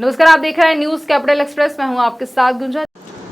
नमस्कार, आप देख रहे हैं न्यूज कैपिटल एक्सप्रेस। मैं हूं आपके साथ गुंजा।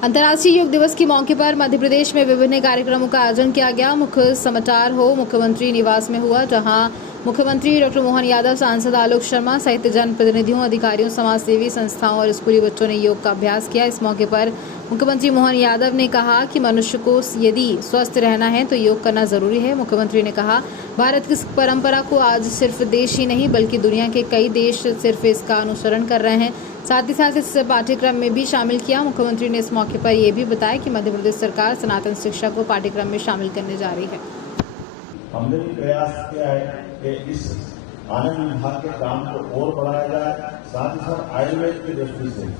अंतर्राष्ट्रीय योग दिवस के मौके पर मध्य प्रदेश में विभिन्न कार्यक्रमों का आयोजन किया गया। मुख्य समाचार हो मुख्यमंत्री निवास में हुआ, जहां मुख्यमंत्री डॉक्टर मोहन यादव, सांसद आलोक शर्मा सहित जनप्रतिनिधियों, अधिकारियों, समाजसेवी संस्थाओं और स्कूली बच्चों ने योग का अभ्यास किया। इस मौके पर मुख्यमंत्री मोहन यादव ने कहा कि मनुष्य को यदि स्वस्थ रहना है तो योग करना जरूरी है। मुख्यमंत्री ने कहा, भारत की परंपरा को आज सिर्फ देश ही नहीं बल्कि दुनिया के कई देश सिर्फ इसका अनुसरण कर रहे हैं। साथ ही साथ इस पाठ्यक्रम में भी शामिल किया। मुख्यमंत्री ने इस मौके पर यह भी बताया कि मध्य प्रदेश सरकार सनातन शिक्षा को पाठ्यक्रम में शामिल करने जा रही है। हमने भी प्रयास किया है कि इस आनंद विभाग के काम को और बढ़ाया जाए। साथ ही साथ आयुर्वेद की दृष्टि से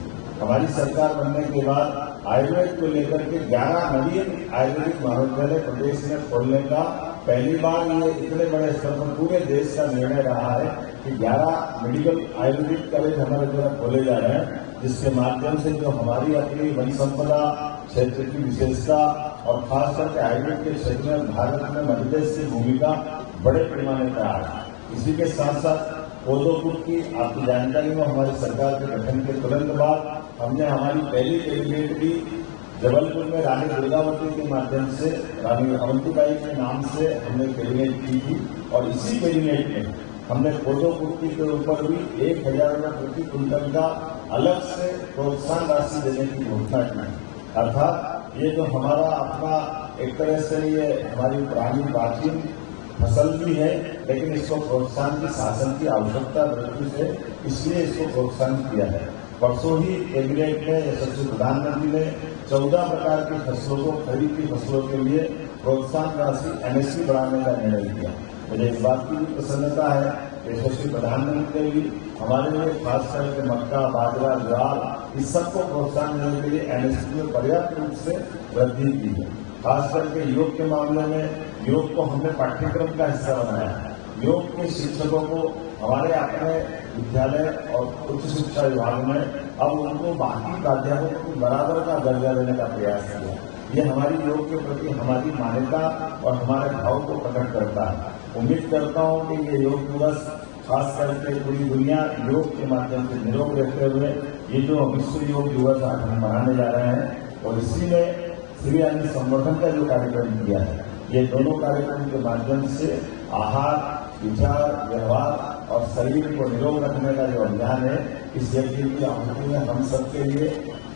हमारी सरकार बनने के बाद आयुर्वेद को लेकर के 11 नवीन आयुर्वेदिक महाविद्यालय प्रदेश में खोलने का पहली बार ये इतने बड़े स्तर पर पूरे देश का निर्णय रहा है कि 11 मेडिकल आयुर्वेदिक कॉलेज हमारे द्वारा खोले जा रहे हैं, जिसके माध्यम से जो हमारी अपनी वन संपदा क्षेत्र की विशेषता और खास करके आयुर्वेद के क्षेत्र में भारत में मध्य प्रदेश की भूमिका बड़े पैमाने पर आ रही है। इसी के साथ साथ कोदोपुर की आपकी जानकारी में हमारी सरकार के गठन के तुरंत बाद हमने हमारी पहली कैबिनेट भी जबलपुर में रानी दुर्गावती के माध्यम से रानी अवंतीबाई के नाम से हमने कैबिनेट की थी और इसी कैबिनेट में हमने कोदोपुर के ऊपर भी 1,000 रुपये प्रति क्विंटल का अलग से प्रोत्साहन राशि देने की घोषणा की। अर्थात ये जो हमारा अपना एक तरह से ये हमारी पुरानी प्राचीन फसल भी है, लेकिन इसको प्रोत्साहन की शासन की आवश्यकता दृष्टि से इसलिए इसको प्रोत्साहन किया है। परसों ही कैबिनेट में यशस्वी प्रधानमंत्री ने 14 प्रकार की फसलों को खरीफ की फसलों के लिए प्रोत्साहन राशि एमएसपी बढ़ाने का निर्णय किया। मुझे इस बात की भी प्रसन्नता है, यशस्वी प्रधानमंत्री ने भी हमारे लिए खास करके मक्का, बाजरा, ज्वार इस सबको प्रोत्साहन देने के लिए एमएसपी में पर्याप्त रूप से वृद्धि की है। खास करके योग के मामले में योग को हमने पाठ्यक्रम का हिस्सा बनाया है। योग के शिक्षकों को हमारे अपने विद्यालय और उच्च शिक्षा विभाग में अब उनको बाकी प्राध्यापकों को बराबर का दर्जा देने का प्रयास किया। ये हमारी योग के प्रति हमारी मान्यता और हमारे भाव को प्रकट करता है। उम्मीद करता हूं कि ये योग दिवस खास करके पूरी दुनिया योग के माध्यम से निरोग रहते हुए ये जो विश्व योग दिवस आज हम मनाने जा रहे हैं और इसी में श्री अन्न संवर्धन का जो कार्यक्रम किया है, ये दोनों कार्यक्रम के माध्यम से आहार, विचार, व्यवहार और शरीर को निरोग रखने का जो अभियान है, इस यज्ञ की आहुति में हम सबके लिए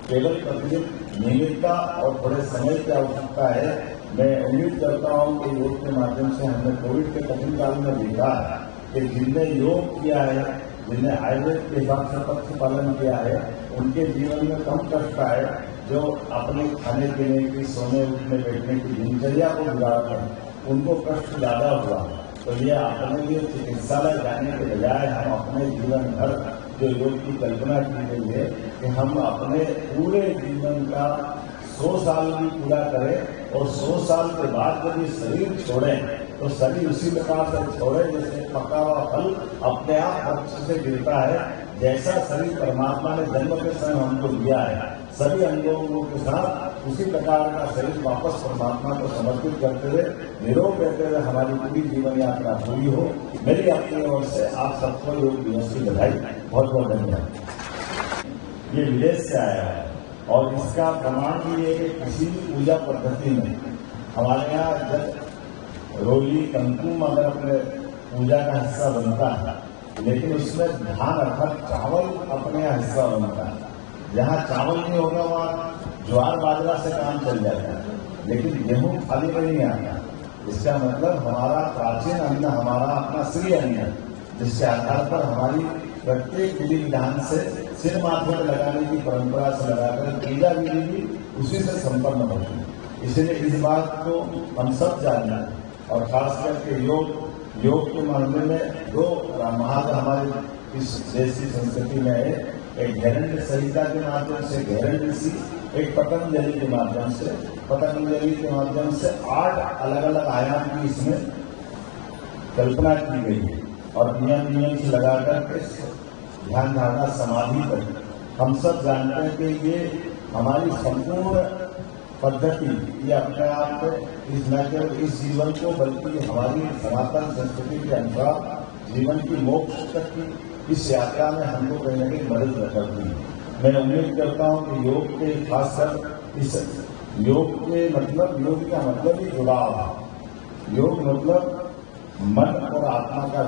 केवल प्रतिदिन नियमितता और थोड़े समय की आवश्यकता है। मैं उम्मीद करता हूं कि योग के माध्यम से हमने कोविड के कठिन काल में देखा है कि जिनने योग किया है, जिनने आयुर्वेद के हिसाब से पथ्य पालन किया है, उनके जीवन में कम कष्ट आए। जो अपने खाने पीने की, सोने उठने बैठने की दिनचर्या को बिगाड़ते हैं, उनको कष्ट ज्यादा हुआ। तो ये अपने लिए चिकित्सालय जाने के बजाय हम अपने जीवन भर जो योग की कल्पना की गई है कि हम अपने पूरे जीवन का 100 साल भी पूरा करें और 100 साल के बाद जब ये शरीर छोड़ें तो शरीर उसी प्रकार से छोड़े जैसे पका हुआ फल अपने आप वृक्ष से गिरता है। जैसा शरीर परमात्मा ने जन्म के समय हमको दिया है, सभी अंगों के साथ उसी प्रकार का शरीर वापस परमात्मा को समर्पित करते हुए निरोग रहते हुए हमारी पूरी जीवन यात्रा पूरी हो। मेरी अपनी ओर से आप सबको योग दिवस की बधाई, बहुत बहुत धन्यवाद। ये विदेश से आया है और इसका प्रमाण भी है कि किसी भी पूजा पद्धति में हमारे यहाँ जब रोली, कंकुम अगर अपने पूजा का हिस्सा बनता है, लेकिन उसमें धान अर्थात चावल अपने यहाँ हिस्सा बनता है। जहाँ चावल नहीं होगा वहाँ ज्वार बाजरा से काम चल जाता है, लेकिन गेहूं खाली में नहीं आता। इसका मतलब हमारा प्राचीन अन्न हमारा अपना श्री अन्न है, जिसके आधार पर हमारी प्रत्येक विधि विधान से सिर माथे में लगाने की परंपरा से लगाकर पूजा विधि भी उसी से संपन्न होती है। इसलिए इस बात को हम सब जानना है और खास करके योग के मामले में दो महान हमारे इस देश की संस्कृति में है, एक गैरंड संहिता के माध्यम से गैरंड ऋषि, एक पतंजलि के माध्यम से। पतंजलि के माध्यम से 8 अलग अलग आयाम की इसमें कल्पना की गई है और नियम से लगाकर के ध्यान धारणा समाधि पर हम सब जानते हैं कि ये हमारी संपूर्ण पद्धति ये अपने आप इस न केवल इस जीवन को बल्कि हमारी सनातन संस्कृति के अनुसार जीवन की मोक्ष तक की इस यात्रा में हमको कहीं न कहीं मदद करती है। मैं उम्मीद करता हूं कि योग के खासकर इस योग के मतलब योग का मतलब ही जुड़ाव है। योग मतलब मन और आत्मा का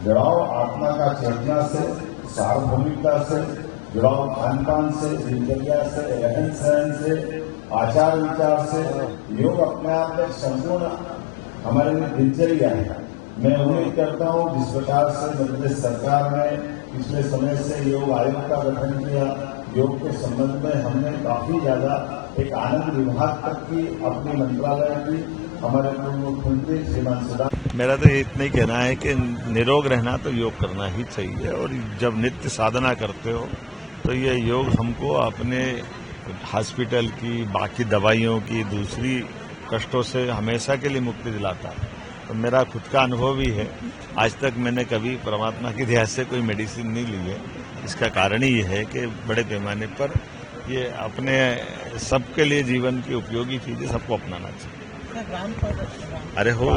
जुड़ाव आत्मा का चेतना से, सार्वभौमिकता से, जुड़ाव खान पान से, दिनचर्या से, रहन सहन से, आचार विचार से। योग अपने आप में संपूर्ण हमारे लिए दिनचर्या है। मैं उम्मीद करता हूं जिस प्रकार से मध्य प्रदेश सरकार ने पिछले समय से योग आयोग का गठन किया, योग के संबंध में हमने काफी ज्यादा एक आनंद विभाग तक की अपनी मंत्रालय की हमारे पूर्व मुख्यमंत्री श्रीमान सिद्धार्थ। मेरा तो इतना ही कहना है कि निरोग रहना तो योग करना ही चाहिए, और जब नित्य साधना करते हो तो ये योग हमको अपने हॉस्पिटल की, बाकी दवाइयों की, दूसरी कष्टों से हमेशा के लिए मुक्ति दिलाता है। तो मेरा खुद का अनुभव भी है, आज तक मैंने कभी परमात्मा की दया से कोई मेडिसिन नहीं ली है। इसका कारण ही है कि बड़े पैमाने पर ये अपने सबके लिए जीवन की उपयोगी चीजें सबको अपनाना चाहिए। अरे हो